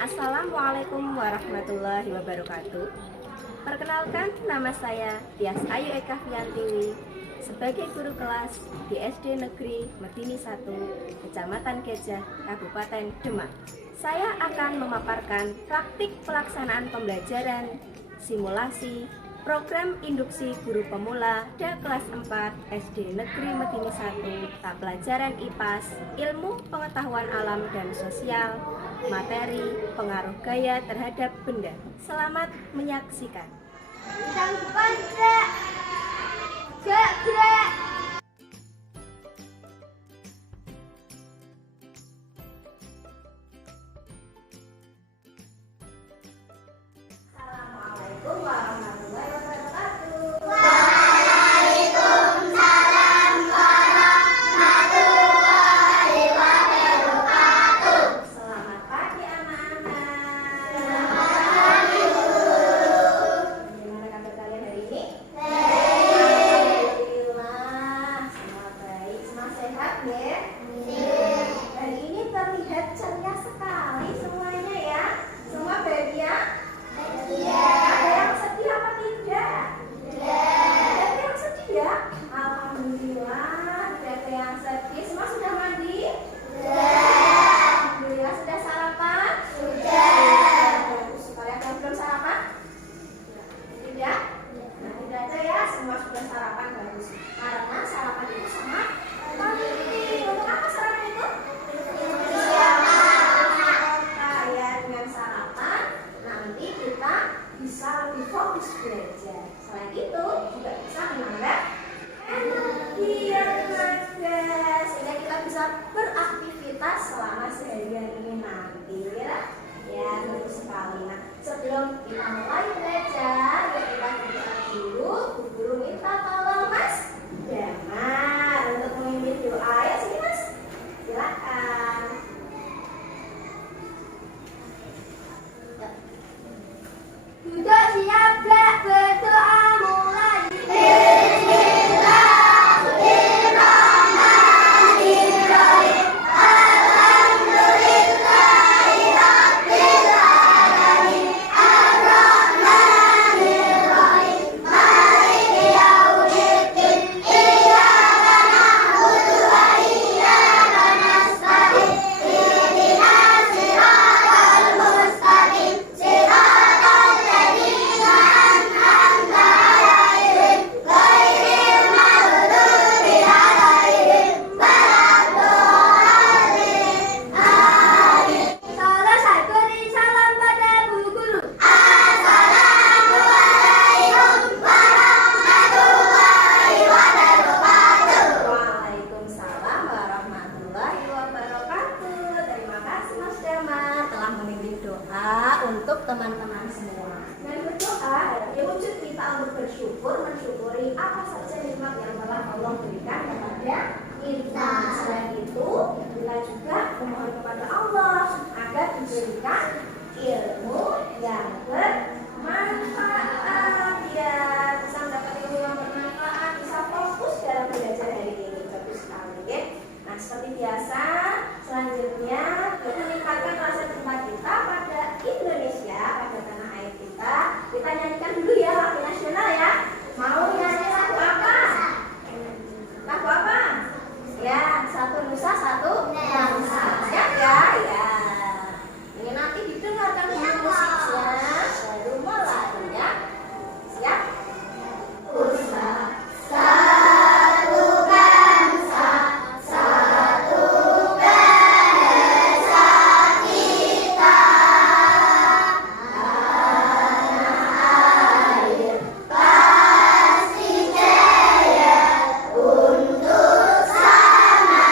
Assalamualaikum warahmatullahi wabarakatuh. Perkenalkan, nama saya Tias Ayu Eka Fiantiwi sebagai guru kelas di SD Negeri Medini 1, Kecamatan Gejah, Kabupaten Demak. Saya akan memaparkan praktik pelaksanaan pembelajaran simulasi program induksi guru pemula DA kelas 4 SD Negeri Medini 1, pelajaran IPAS, ilmu pengetahuan alam dan sosial, materi pengaruh gaya terhadap benda. Selamat menyaksikan. Assalamualaikum warahmatullahi wabarakatuh. Waalaikumsalam warahmatullahi wabarakatuh. Selamat pagi anak-anak. Selamat pagi guru. Bagaimana kabar kalian hari ini? Baik. Alhamdulillah, semua baik, semua sehat ya? Hari ini terlihat ceria sekali semuanya ya. Semua bahagia? Ada yang sedih apa tidak? Ada yang sedih ya? Alhamdulillah, ada yang sedih. Semua sudah mandi? Alhamdulillah, sudah sarapan? Bagus sekali. Ada yang belum sarapan? Tidak? Nah, tidak ada ya. Semua sudah sarapan, bagus. Karena sarapan itu sangat penting. Untuk apa sarapan itu? Ya, dengan sarapan nanti kita bisa lebih fokus belajar. Selain itu juga bisa menambah energi yang ada, sehingga kita bisa beraktivitas selama seharian ini nanti ya. Ya, bagus sekali. Nah, sebelum kita mulai belajar, ya kita berdoa dulu. Guru minta tolong Mas Damar untuk memimpin doa ya. Sini Mas, silakan. Duduk siap gak berdoa mulai. Bismillahirrahmanirrahim. Alhamdulillahirrabbilalamin. Ar-Rahmanirrahim. Maliki yaumiddin. Iyyaka na'budu wa iyyaka nasta'in. Ihdinas siratal mustaqim. Siratal ladzina an'amta 'alaihim ghairil maghdubi 'alaihim waladdallin. Amin. Salah satu salam pada Bu Guru. Assalamualaikum warahmatullahi wabarakatuh. Waalaikumsalam warahmatullahi wabarakatuh. Terima kasih Mas Damar telah memimpin doa untuk teman-teman semua. Dan berdoa adalah wujud kita untuk bersyukur, mensyukuri apa saja nikmat yang telah Allah berikan kepada kita. Selain itu, kita juga memohon kepada Allah agar diberikan ilmu yang bermanfaat, ya, bisa mendapat ilmu yang bermanfaat, bisa fokus dalam belajar hari ini. Bagus sekali ya. Nah, seperti biasa, selanjutnya untuk meningkatkan rasa cinta kita pada Indonesia, pada tanah air kita, kita nyanyikan dulu ya lagu nasional ya. Mau nyanyi lagu apa? Lagu apa? Ya, satu nusa satu bangsa. Siap ya? Ya. Ini nanti didengarkan dengan musiknya, baru mulai ya. Siap? Satu bangsa, satu bahasa kita. Tanah air pasti jaya untuk sama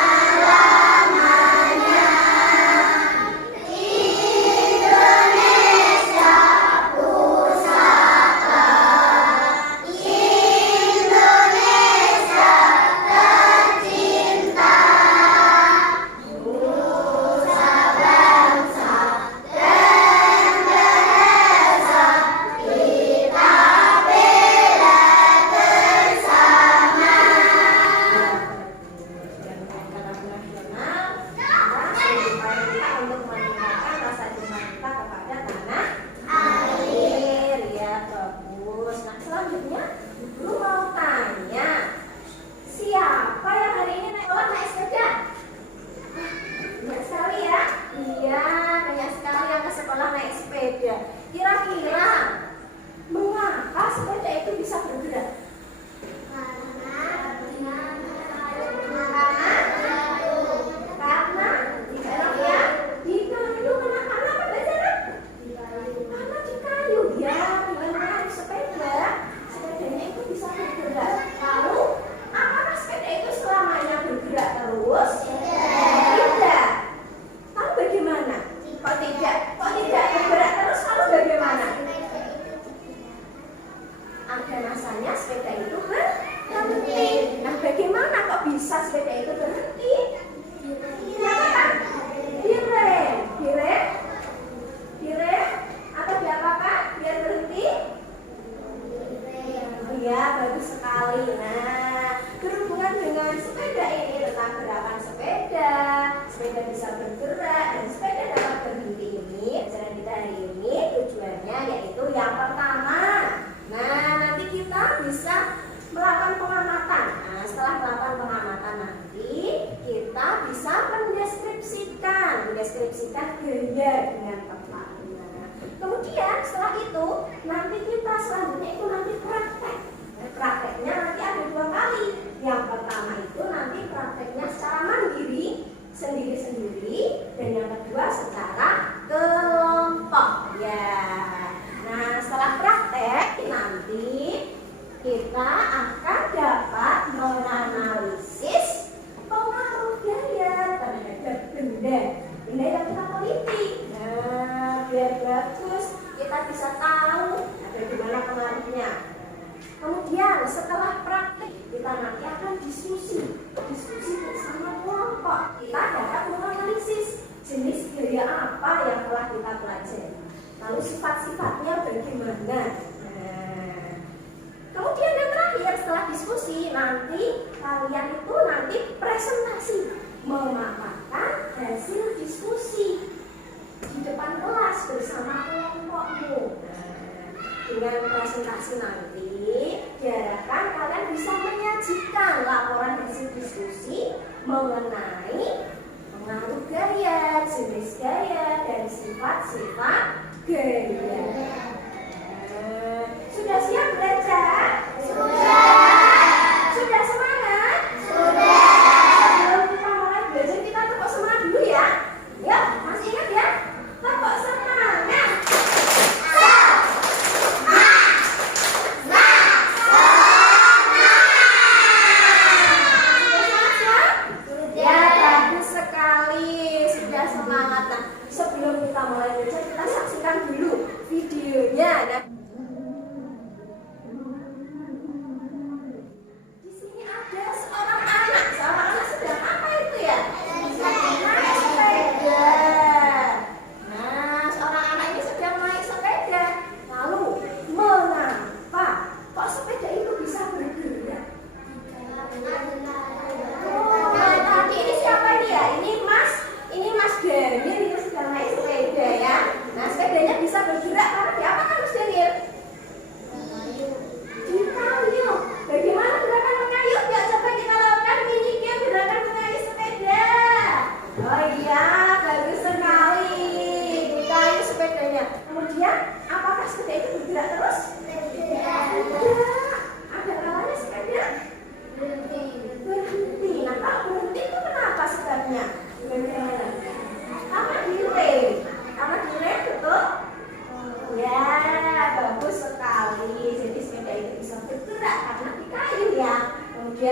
sepeda bisa bergerak dan sepeda dapat berhenti ini, pelajaran kita hari ini tujuannya yaitu yang pertama. Nah, nanti kita bisa melakukan pengamatan. Nah, setelah melakukan pengamatan nanti kita bisa mendeskripsikan gaya dengan tepat. Nah, kemudian setelah itu nanti kita selanjutnya itu nanti praktek. Prakteknya nanti ada 2 kali. Yang pertama itu nanti prakteknya secara mandiri, sendiri-sendiri, dan yang kedua secara kelompok. Ya. Nah, setelah praktek nanti kita akan dapat menganalisis pengaruh gaya terhadap benda yang kita teliti. Nah, biar bagus kita bisa tahu bagaimana pengaruhnya. Kemudian setelah praktik kita nanti akan diskusi bersama kelompok. Kita dapat menganalisis jenis gaya apa yang telah kita pelajari, lalu sifat-sifatnya bagaimana. Kemudian yang terakhir setelah diskusi nanti kalian itu nanti presentasi memaparkan hasil diskusi di depan kelas bersama kelompokmu. Dengan presentasi nanti diharapkan kalian bisa menyajikan laporan hasil diskusi mengenai pengaruh gaya, jenis gaya, dan sifat-sifat gaya. Sudah siap belajar? Sudah semangat? Sebelum kita mulai belajar kita tepuk semangat dulu ya. Yuk, masih ingat ya? Tepuk semangat. Ya, bagus sekali. Sudah semangat. Nah, sebelum kita mulai belajar kita saksikan dulu videonya. Nah,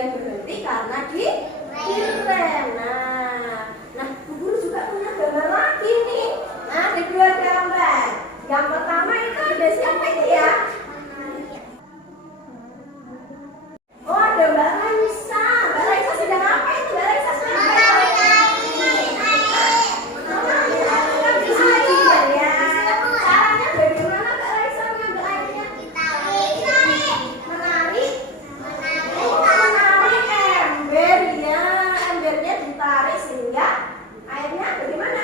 berhenti karena direm. Nah, Bu Guru juga punya gambar lagi nih. Nah, ada 2 gambar. Yang pertama itu ada siapa itu ya? Oh, ada Mbak Raisa. Mbak Raisa sedang apa itu? Mbak Raisa sedang apa? Caranya bagaimana Mbak Raisa mengambil airnya? Menarik ember ya, embernya ditarik sehingga airnya bagaimana?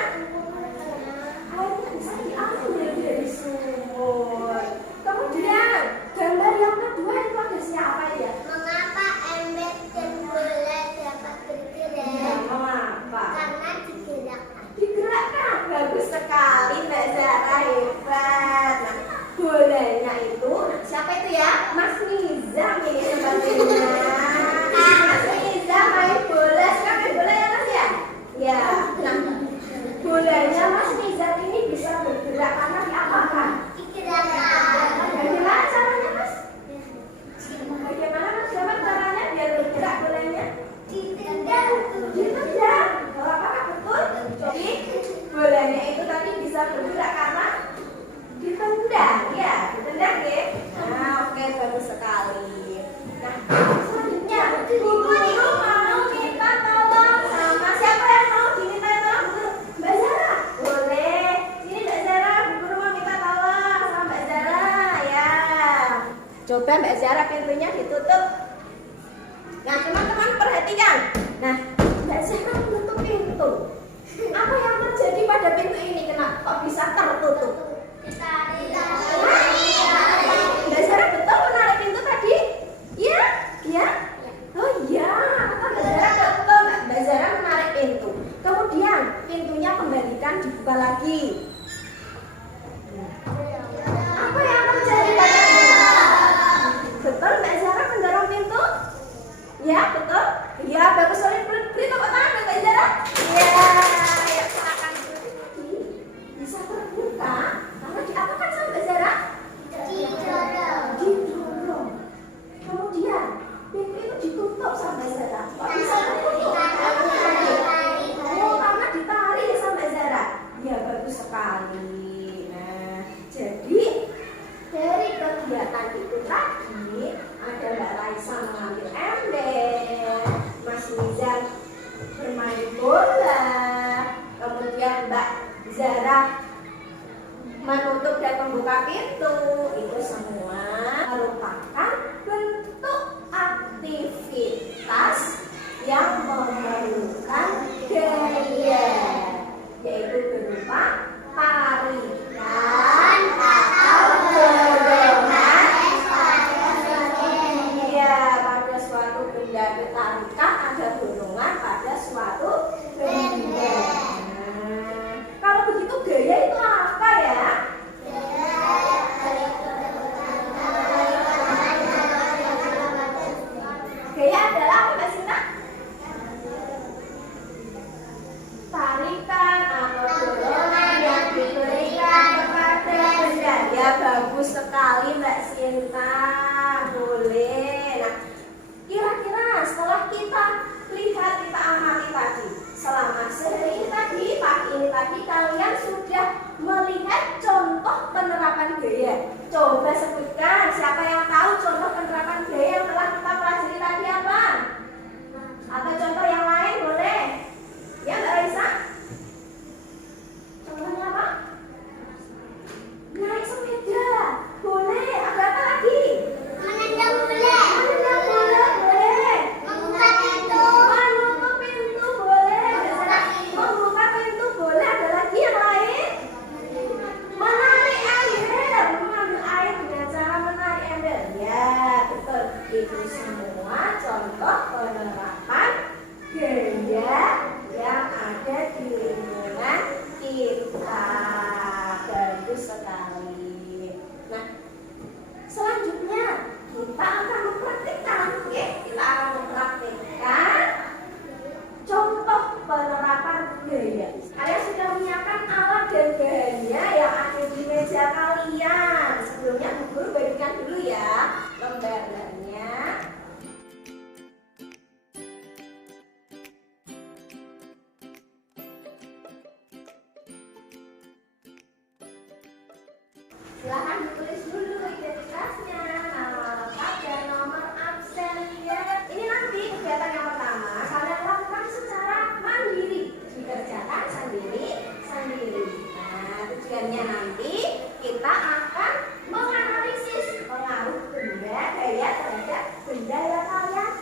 Airnya bisa diambil dari sumur. Kemudian gambar yang kedua itu ada siapa ya? Mengapa ember dan bola dapat bergerak? Mengapa? Karena digerakkan. Digerakkan. Bagus sekali Mbak Zara, hebat. Nah, bolanya itu siapa itu ya? Mas Nizam ini sepertinya. Mas Nizam main bola. Suka main bola ya Mas ya? Ya. Nah, bolanya Mas Nizam ini bisa bergerak karena diapakan? Digerakkan. Bagaimana caranya Mas? Bagaimana Mas dapat caranya biar bergerak bolanya? Ditendang. Ditendang. Apakah betul? Jadi bolanya itu tadi bisa bergerak karena ditendang ya, ditendang ya. Nah, oke, bagus sekali. Nah, selanjutnya Bu Guru mau minta tolong sama siapa yang mau diminta tolong? Mbak Zara, boleh. Sini Mbak Zara, Bu Guru mau minta tolong sama Mbak Zara ya. Coba Mbak Zara pintunya ditutup. Nah, teman-teman perhatikan. Nah, Mbak Zara menutup pintu. Kemudian pintunya kembalikan dibuka lagi. Apa yang terjadi pada betul Mbak Zara mendorong pintu? Ya, betul. Ya, bagus sekali. Beri tepuk tangan Mbak Zara. Ya, ya silakan. Bisa terbuka karena diapakan sama Mbak Zara? Didorong. Kemudian pintu itu ditutup sama Mbak Zara. Kok bisa tertutup? Oh, karena ditarik ya sama Mbak Zara. Ya, bagus sekali. Nah, jadi dari kegiatan itu tadi ada Mbak Raisa mengambil ember, Mas Nizam bermain bola, kemudian Mbak Zara menutup dan membuka pintu. Itu semua merupakan bentuk aktivitas yang memerlukan gaya, yaitu berupa tarikan atau dorongan. Iya, pada suatu benda tarikan ada dorongan pada suatu benda. Kalau begitu gaya itu apa ya? Gaya adalah apa Mbak Sinta? Tarikan atau dorongan yang diberikan kepada benda. Ya, bagus sekali Mbak Sinta. Boleh. Nah, kira-kira setelah kita lihat, kita amati tadi, selama sehari ini tadi, pagi ini tadi, kalian sudah melihat contoh penerapan gaya. Coba sebutkan, siapa yang tahu contoh penerapan gaya yang telah kita pelajari tadi apa? Atau contoh yang lain boleh? Ya Mbak Raisa? Contohnya apa? Naik sepeda. Boleh. Ada apa lagi? Menendang bola. Menendang bola. Boleh. Membuka pintu. Menutup pintu. Boleh. Membuka pintu. Boleh. Ada lagi yang lain? Menarik ember. Mengambil air dengan cara menarik ember. Ya, betul. Itu semua contoh penerapan gaya yang ada di lingkungan kita. Bagus sekali. Nah, selanjutnya kita akan mempraktikkan, ya, kita akan mempraktikkan contoh penerapan gaya. Kalian sudah menyiapkan alat dan bahannya yang ada di meja kalian. Sebelumnya Bu Guru bagikan dulu ya lembarannya. Silahkan ditulis dulu identitasnya, nama lengkap dan nomor absennya. Ini nanti kegiatan yang pertama kalian lakukan secara mandiri, dikerjakan sendiri. Nah, tujuannya nanti kita akan menganalisis pengaruh benda gaya terhadap benda yang kalian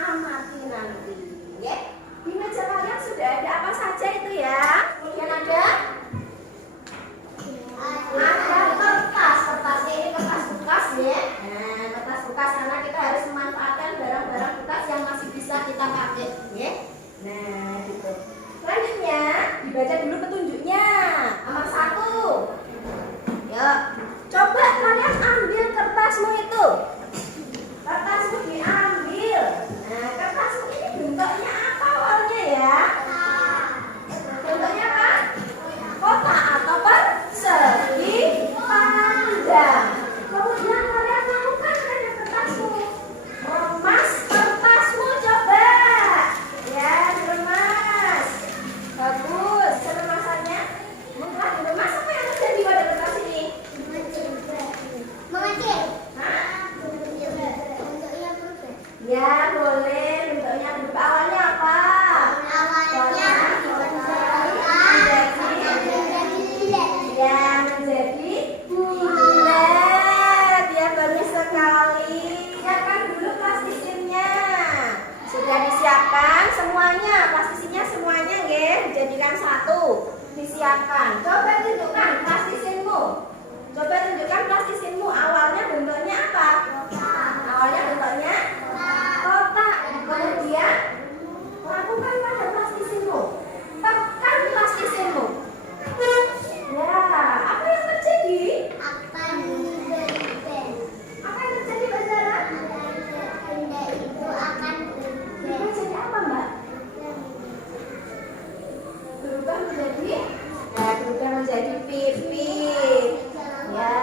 amati nanti. Ya, di meja kalian sudah ada apa saja itu ya? Kemudian ada kertas ini kertas bekas ya. Nah, kertas bekas karena kita harus memanfaatkan barang-barang bekas yang masih bisa kita pakai ya. Nah, gitu. Selanjutnya dibaca dulu petunjuknya. Nomor 1. Yuk, coba kalian ambil kertasmu itu. Kertasmu diambil. Nah, kertasmu ini bentuknya apa awalnya ya? Bentuknya apa? Kotak atau persegi panjang. Kemudian kalian lakukan dengan kertasmu. Remas kertasmu coba. Ya, diremas. Bagus. Keremasannya. Mengapa diremas? Apa yang terjadi pada kertas ini? Mengecil. Hah? berubah menjadi pipi. Ya,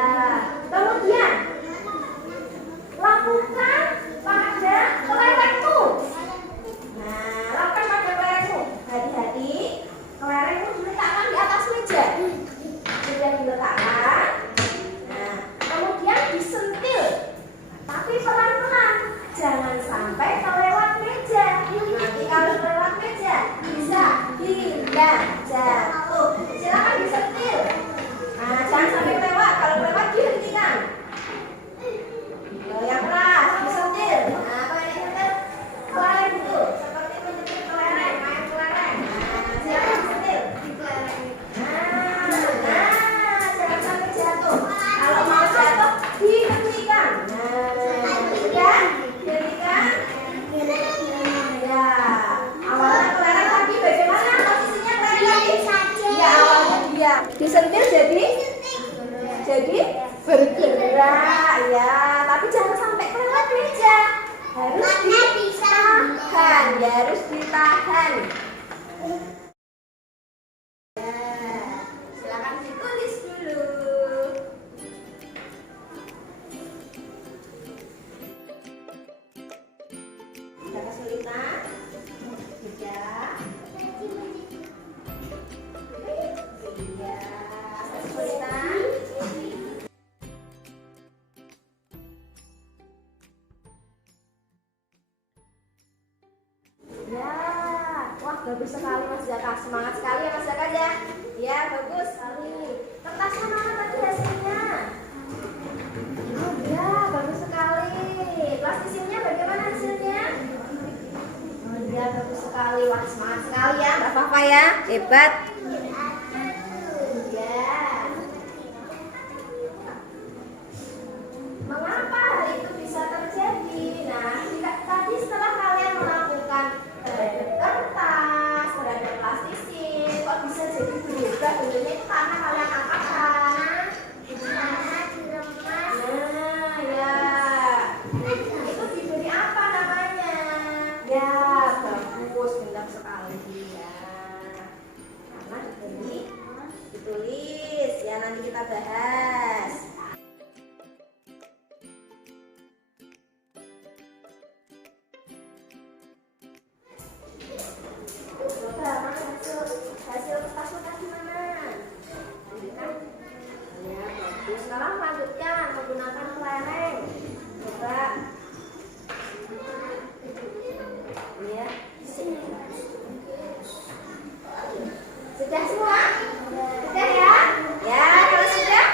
kemudian lakukan pada kelerengmu. Nah, lakukan pada kelerengmu. Hati-hati, kelerengmu diletakkan di atas meja. Sudah diletakkan. Nah, kemudian disentil, tapi pelan-pelan. Jangan sampai kelewat meja. Nanti kalau kelewat meja bisa hilang, jatuh. Silakan disentil. Nah, jangan sampai lewat. Kalau lewat dihentikan. Yang keras disentil. Nah, kalau ini sentil kelereng dulu, seperti menyentil kelereng, main kelereng. Nah, silakan disentil. Nah, jangan sampai jatuh. Kalau mau jatuh dihentikan. Nah, sudah dihentikan. Ya, awalnya kelereng tadi bagaimana posisinya kelereng tadi? Ya, awalnya dia disentil jadi bergerak ya, tapi jangan sampai kelewat meja. Harus ditahan, ya, harus ditahan. Ya, silakan ditulis dulu. Ada kesulitan? Tidak. Iya, ada kesulitan? Ya, wah bagus sekali Mas Zaka, semangat sekali ya Mas Zaka ya. Ya bagus sekali. Kertasnya mana tadi hasilnya? Oh ya bagus sekali. Plastisinnya bagaimana hasilnya? Oh ya bagus sekali. Wah semangat sekali ya Mbak Fafa ya, hebat. Ya. Mengapa hal itu bisa terjadi? Nah, tadi setelah kalian melakukan terhadap kertas, terhadap plastisin, kok bisa jadi berubah bentuknya itu karena kalian angkatkan. Nah, ya. Itu diberi apa namanya? Ya, bagus, pintar sekali ya. Karena ditulis ya, nanti kita bahas. Coba mana hasil kertasnya tadi mana? Ini kan? Ya bagus. Sekarang lanjutkan menggunakan kelereng. Coba. Ya. Sudah semua? Sudah ya? Ya kalau sudah,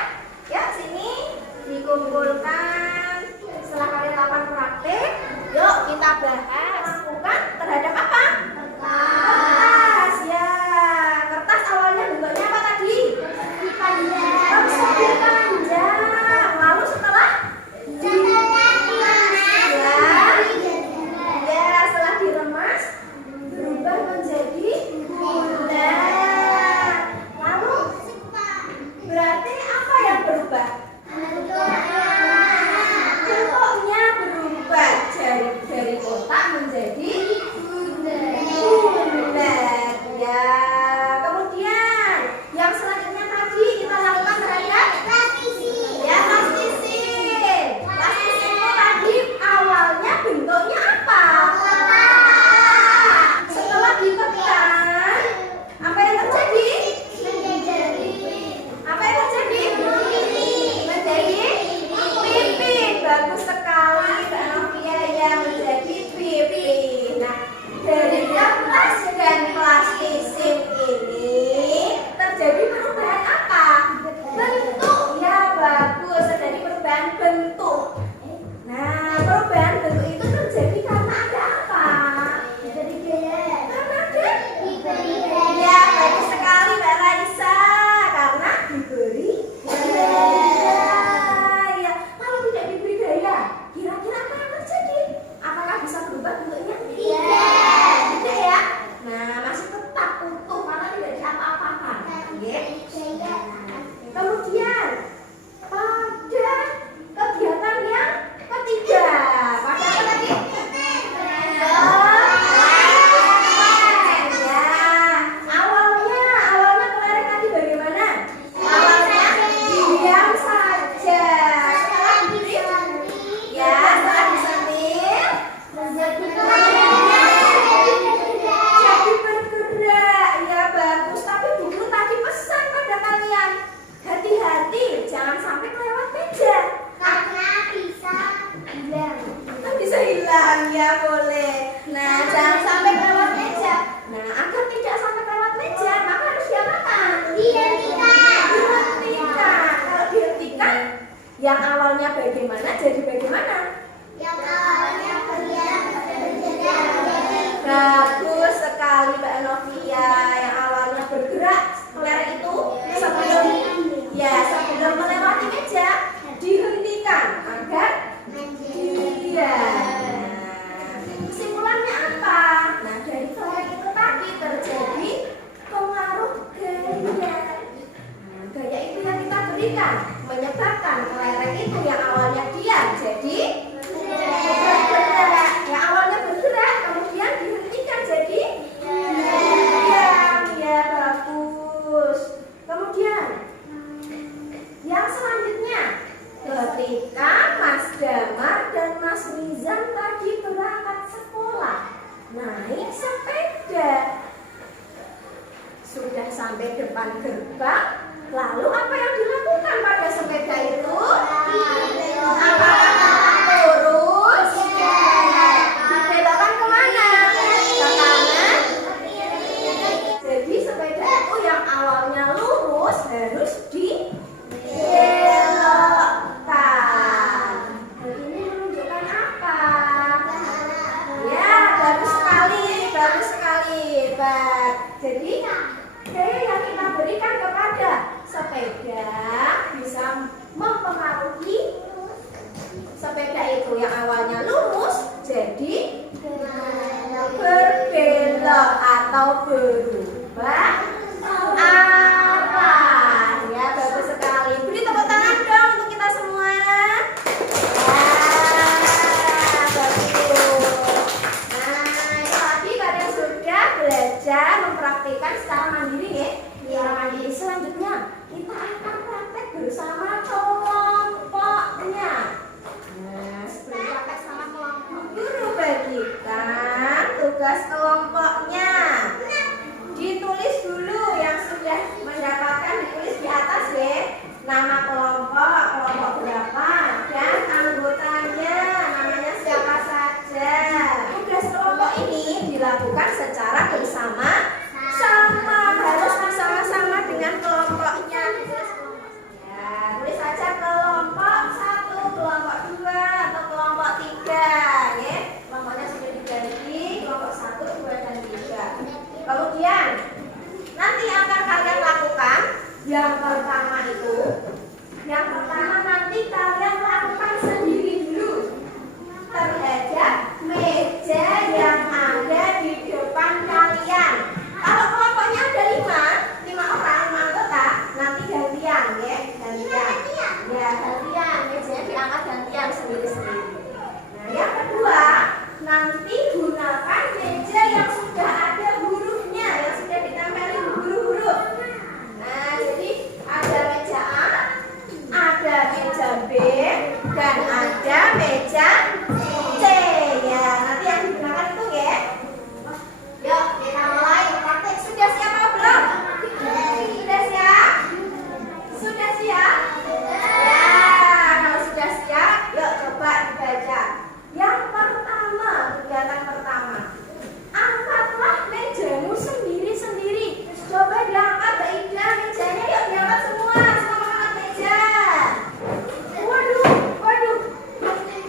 yuk sini dikumpulkan. Setelah kalian lakukan praktik, yuk kita bahas. Lakukan terhadap apa? Kertas ya. Kertas awalnya bentuknya apa tadi? Persegi panjang. Lalu setelah Yang awalnya bagaimana jadi bagaimana? Yang awalnya bergerak Bagus sekali Mbak Novia. Yang awalnya bergerak kelereng itu sebelum melewati meja dihentikan agar iya. Kesimpulannya apa? Nah, dari kelereng itu tadi terjadi pengaruh gaya. Gaya itu yang kita berikan menyebabkan kelereng itu yang awalnya diam jadi bergerak. Yang awalnya bergerak kemudian dihentikan jadi diam. Ya, bagus. Kemudian yang selanjutnya, ketika Mas Damar dan Mas Rizan tadi berangkat sekolah naik sepeda, sudah sampai depan gerbang. Lalu apa yang dilakukan pada sepeda itu? Apakah lurus? Dibelokkan kemana? Ke kanan? Jadi sepeda itu yang awalnya lurus harus dibelokkan. Hal ini menunjukkan apa? Ya, bagus sekali, bagus sekali, Pak. Jadi gaya yang kita berikan kepada sepeda bisa mempengaruhi sepeda itu yang awalnya lurus jadi berbelok atau berubah arah. Ya, bagus sekali. Beri tepuk tangan dong untuk kita semua. Bagus. Nah, itu tadi kalian sudah belajar mempraktikkan secara mandiri ya. Secara mandiri. Selanjutnya kita akan praktek bersama kelompoknya. Nah, sebelum praktek sama kelompok, guru bagikan tugas kelompoknya. Ditulis dulu yang sudah mendapatkan, ditulis di atas ya. Nama kelompok, kelompok berapa, dan anggotanya, namanya siapa saja. Tugas kelompok ini dilakukan secara bersama-sama, harus bersama-sama dengan kelompoknya. Ya, tulis saja kelompok 1, kelompok 2, atau kelompok 3 ya. Kelompoknya sudah diganti, kelompok 1, 2, dan 3. Kemudian nanti akan kalian lakukan yang pertama itu. Yang pertama nanti kalian lakukan sendiri dulu terhadap meja yang ada di depan kalian. Kalau kelompoknya ada 5 orang, 5 anggota, nanti gantian ya, gantian. Ya, gantian, mejanya diangkat gantian sendiri-sendiri. Nah, yang kedua, nanti gunakan meja yang sudah ada hurufnya, yang sudah ditempeli huruf-huruf. Nah, jadi ada meja A, ada meja B, dan ada meja C. Ya, nanti yang digunakan itu ya. Yuk, kita mulai praktek. Sudah siap atau belum? Sudah siap? Sudah siap? Ya, kalau sudah siap, yuk coba dibaca. Yang pertama, kegiatan pertama, angkatlah mejamu sendiri-sendiri. Coba diangkat, Mbak Ida, mejanya yuk diangkat semua angkat meja. Waduh, waduh,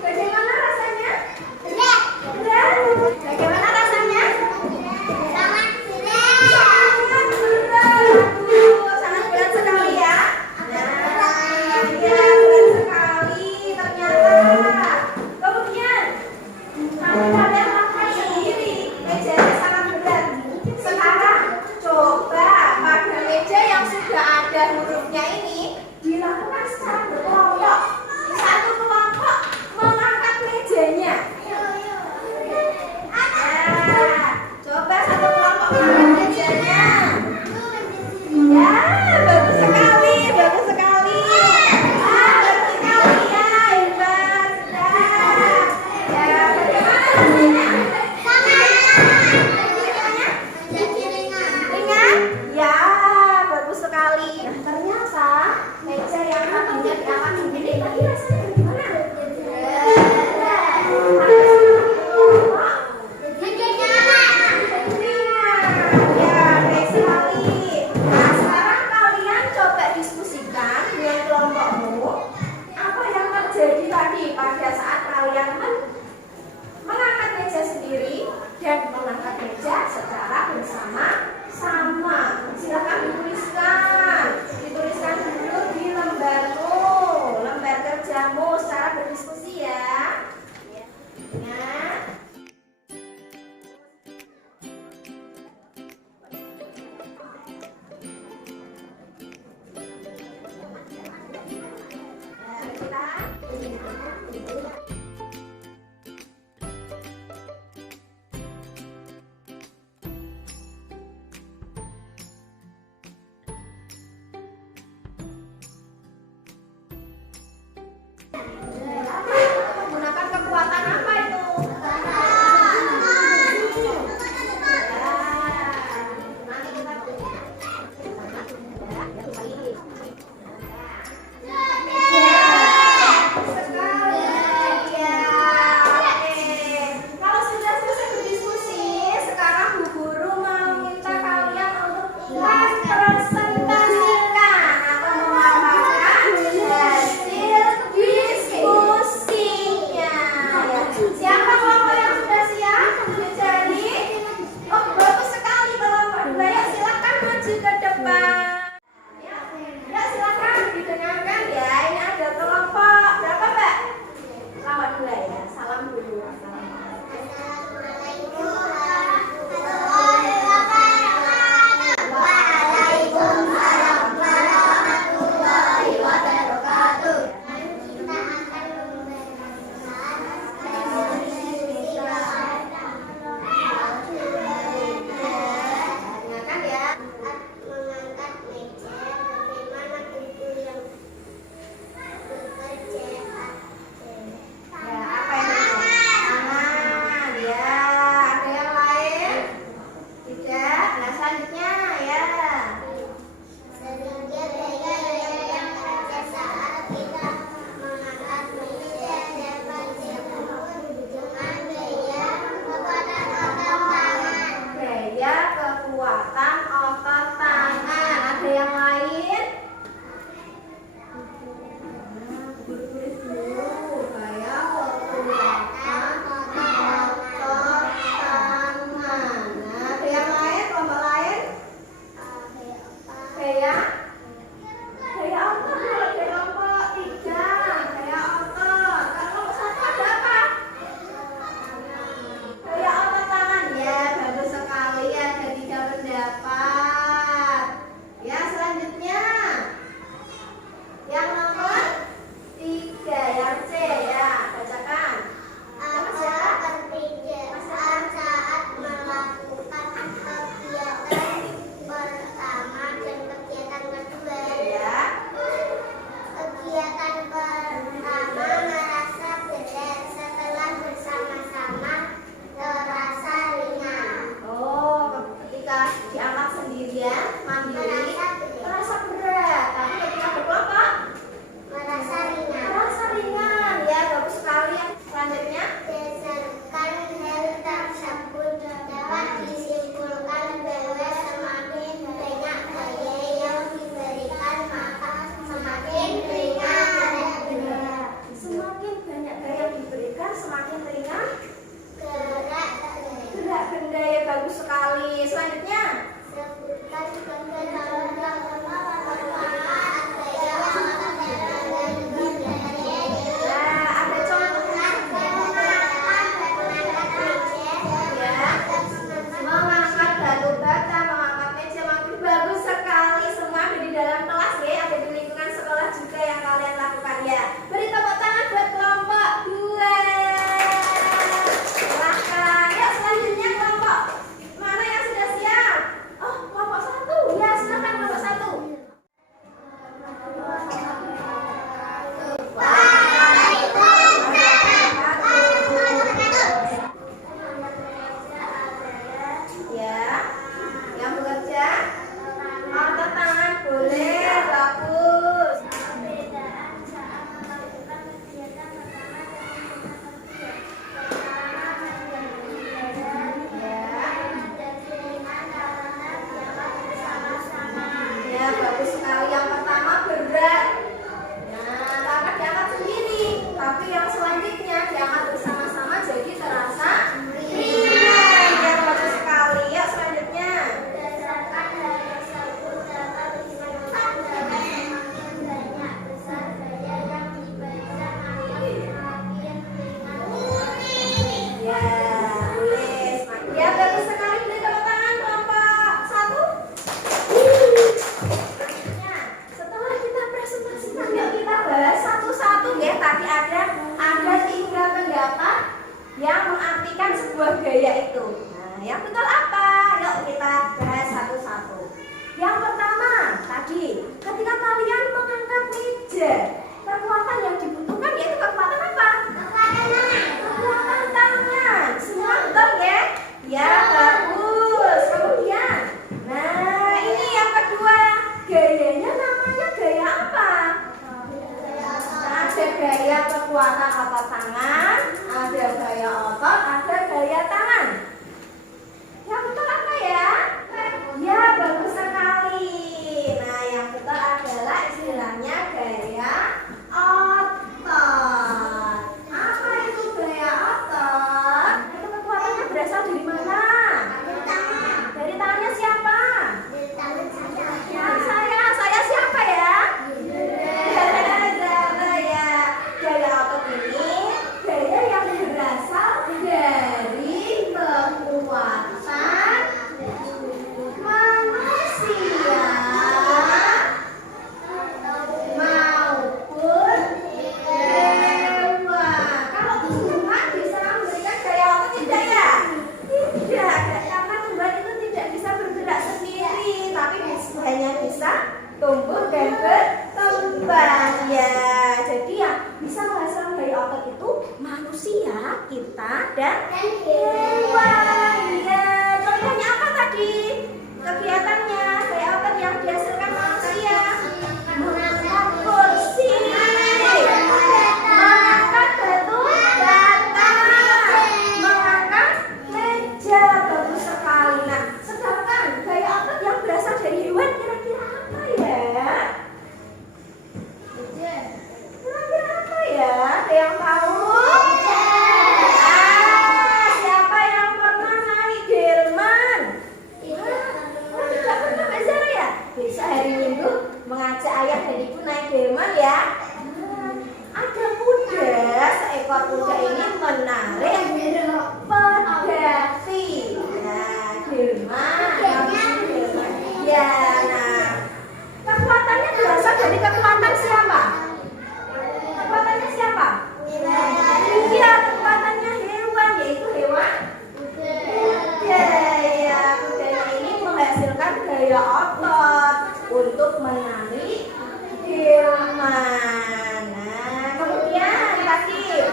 bagaimana rasanya? Berat. Bagaimana rasanya? Sangat berat. Sangat berat sekali ya. Nah, ya berat sekali ternyata. Kemudian kalian lakukan sendiri, mejanya sangat berat. Sekarang coba pada meja yang sudah ada hurufnya ini dilakukan secara berkelompok. Satu kelompok mengangkat mejanya. Nah, coba satu kelompok mengangkat mejanya. Ya, bagus sekali, bagus sekali. Bagus sekali ya, hebat. Ya, bagaimana rasanya? Ringan? Ya, bagus sekali. Nah, ternyata depan. Ya silakan didengarkan ya. Ini ada kelompok berapa Mbak? Selamat mulai ya. Salam dulu. Mengangkat mengajak ayah dan ibu naik delman ya. Ada kuda, seekor kuda ini menarik pedati. Nah, delman. Ya, nah, kekuatannya berasal dari kekuatan siapa? Kekuatannya siapa? Iya, kekuatannya hewan, yaitu hewan kuda. Ya, kudanya ini menghasilkan gaya otot untuk menarik delman. Nah, kemudian tadi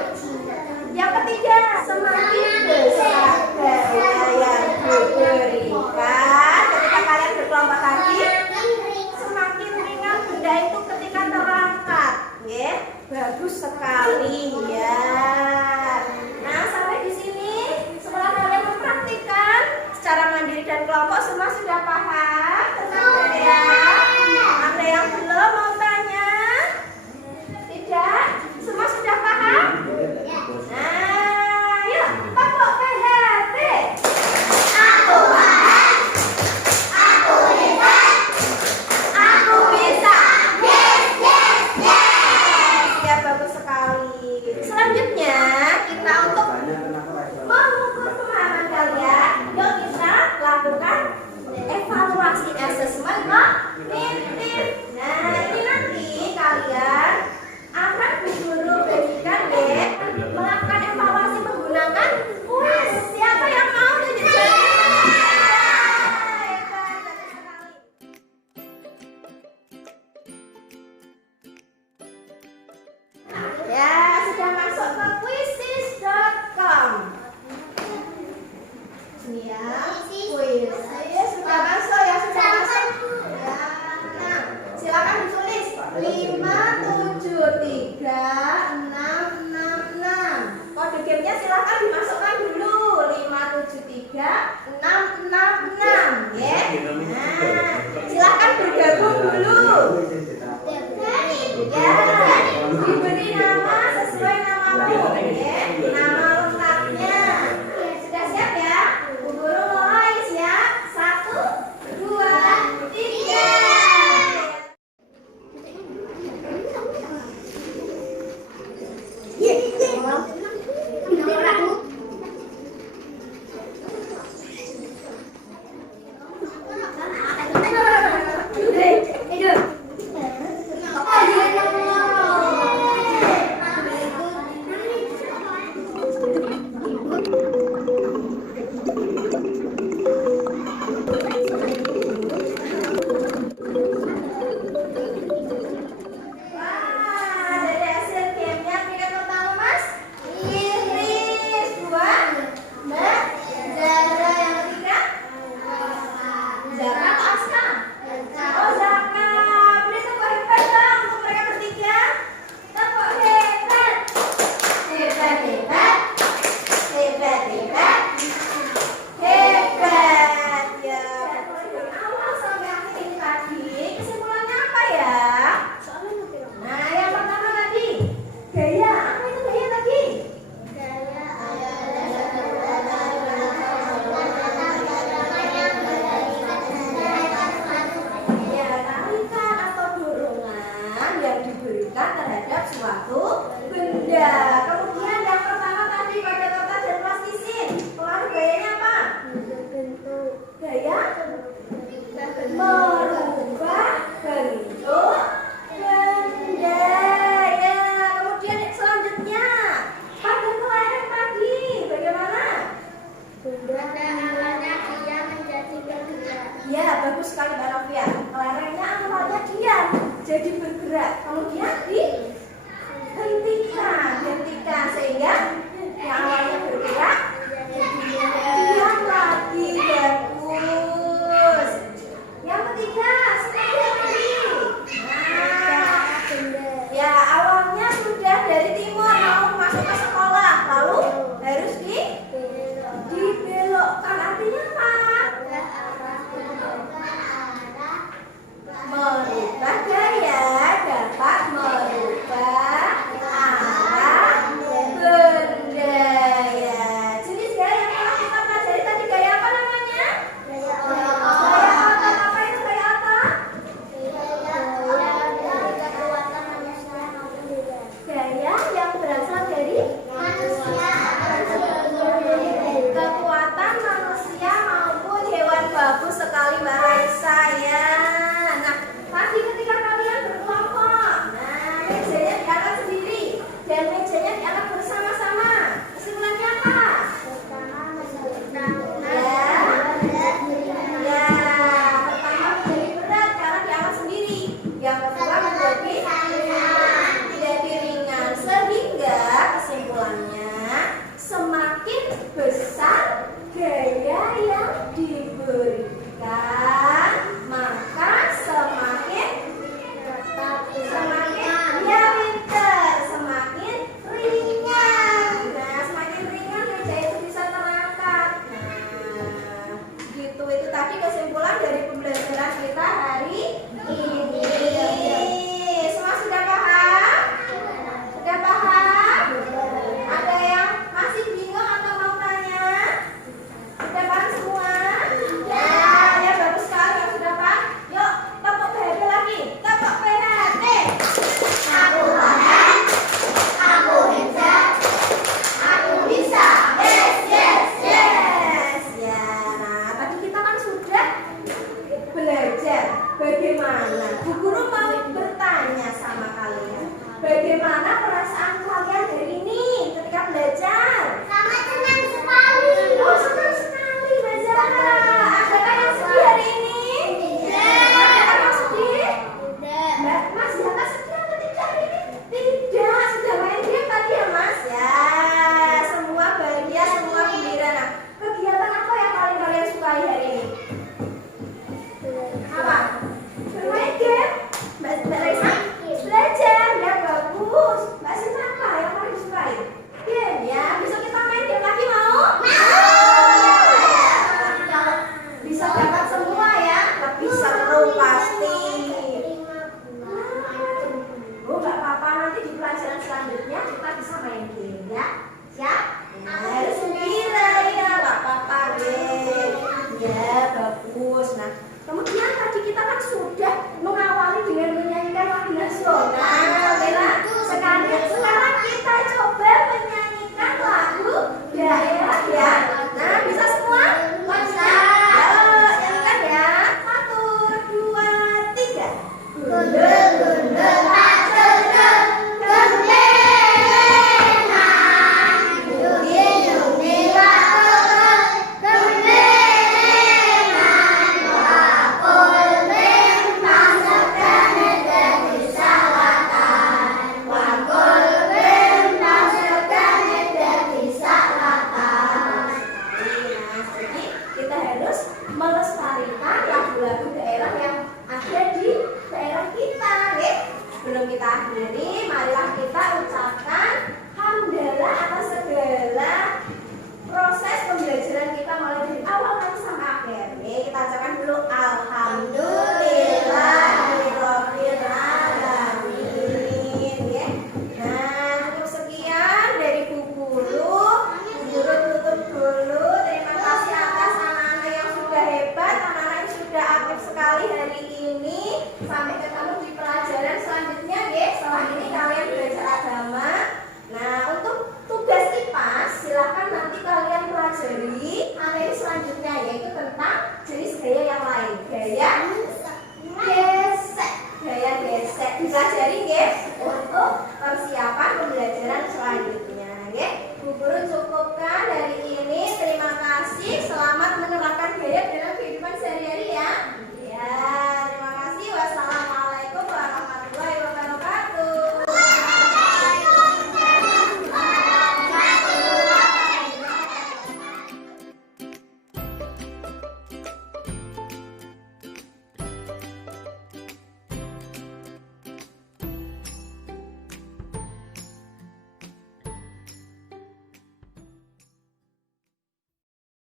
yang ketiga, semakin besar gaya yang diberikan ketika kalian berkelompok tadi, semakin ringan benda itu ketika terangkat. Ya, bagus sekali ya. Nah, sampai di sini setelah kalian mempraktikkan secara mandiri dan kelompok, semua sudah paham tentang ya? Ada yang belum mau tanya? Tidak? Semua sudah paham? Nah, yuk kelompok PHT. Aku paham. Aku hebat. Aku bisa. Yes, yes, yes. Ya, bagus sekali. Selanjutnya kita untuk mengukur pemahaman kalian, yuk kita lakukan evaluasi asesmen kognitif. Nah, ini nanti kalian akan Bu Guru berikan ya, melakukan evaluasi menggunakan kuis. Siapa yang mau tunjukkan? Ya, sudah masuk ke quizzes.com. Ya, quiz. Sudah masuk ya, sudah masuk. Ya, nah, silakan ditulis 5736666. Kode gamenya silakan dimasukkan dulu 5736666. Ya. Nah, silakan bergabung dulu. Ya, diberi nama sesuai namamu. Ya, nama lengkapnya. Sudah siap ya? Bu Guru mulai, siap? 1, 2, 3. Wah, dari hasil gamenya peringkat pertama Mas Iris, 2 Mbak Zara, yang ketiga Zaka atau Aska? Oh, Zaka. Beri tepuk hebat dong untuk mereka bertiga. Tepuk hebat. Hebat, hebat. Hebat, hebat. Hebat. Ya, dari awal sampai akhir ini tadi, kesimpulannya apa ya? Nah, yang pertama tadi, gaya. Apa itu gaya tadi? Ya, tarikan atau dorongan yang diberikan terhadap suatu benda. Kemudian yang pertama tadi pada kata dan plastisin. Pengaruh gayanya apa? Gaya merubah bentuk benda. Ya, kemudian selanjutnya pada kelereng tadi bagaimana? Ya, bagus sekali Mbak Novia. Kelerengnya awalnya diam, jadi bergerak. Kemudian dihentikan sehingga yang awalnya bergerak diam lagi. Bagus. Yang ketiga, sepeda tadi. Nah, ya awalnya sudah dari timur mau masuk ke sekolah, lalu harus dibelokkan. Artinya apa? Merubah gaya dapat merubah arah benda. Ya, bagaimana? Bu Guru mau bertanya sama kalian. Bagaimana perasaan kalian hari ini ketika belajar? Sangat senang sekali. Oh, senang sekali, Mbak Zahra. Adakah yang sedih hari ini? Adakah yang sedih? Mbak Mas Zahra sedih atau tidak hari ini? Tidak, sudah main game tadi ya Mas? Ya, semua bahagia, semua gembira. Nah, kegiatan apa yang paling kalian sukai hari ini? Apa? Bermain game? Mbak Raisa? Belajar, ya bagus. Mbak Sinta apa yang paling disukai? Game ya, besok kita main game lagi mau? Bisa dapat semua ya, lebih seru pasti. Oh nggak apa-apa, nanti di pelajaran selanjutnya kita bisa main game ya. Siap? Harus gembira ya, nggak apa-apa deh. Ya bagus. Nah, kemudian tadi kita kan sudah mengawali dengan menyanyikan lagu nasional, Bella. Sekarang kita coba menyanyikan lagu daerah ya. Nah, bisa semua? Bisa. Ayo, nyanyikan ya. 1, 2, 3. Gundul, gundul, tak gundul, gembengan. Dungi, dungi, wakul, gembengan. Wakul, bentang, segane dari salatan. Wakul, bentang, segane dari salatan. Nah, jadi kita harus melestarikan lagu-lagu daerah yang ada di daerah kita, ya. Sebelum kita akhiri, marilah kita ucapkan hamdalah atas segala proses pembelajaran kita mulai dari awal sampai akhir. Nih, kita ucapkan dulu alhamdulillahirabbil alamin, ya. Nah, cukup sekian dari Bu Guru. Bu Guru tutup dulu. Terima kasih atas anak-anak yang sudah hebat, anak-anak yang sudah aktif sekali hari ini. Sampai ketemu di pelajaran selanjutnya, ya. Setelah ini kalian belajar agama. Nah, untuk tugas IPAS silakan nanti kalian pelajari materi selanjutnya, yaitu tentang jenis gaya yang lain. Gaya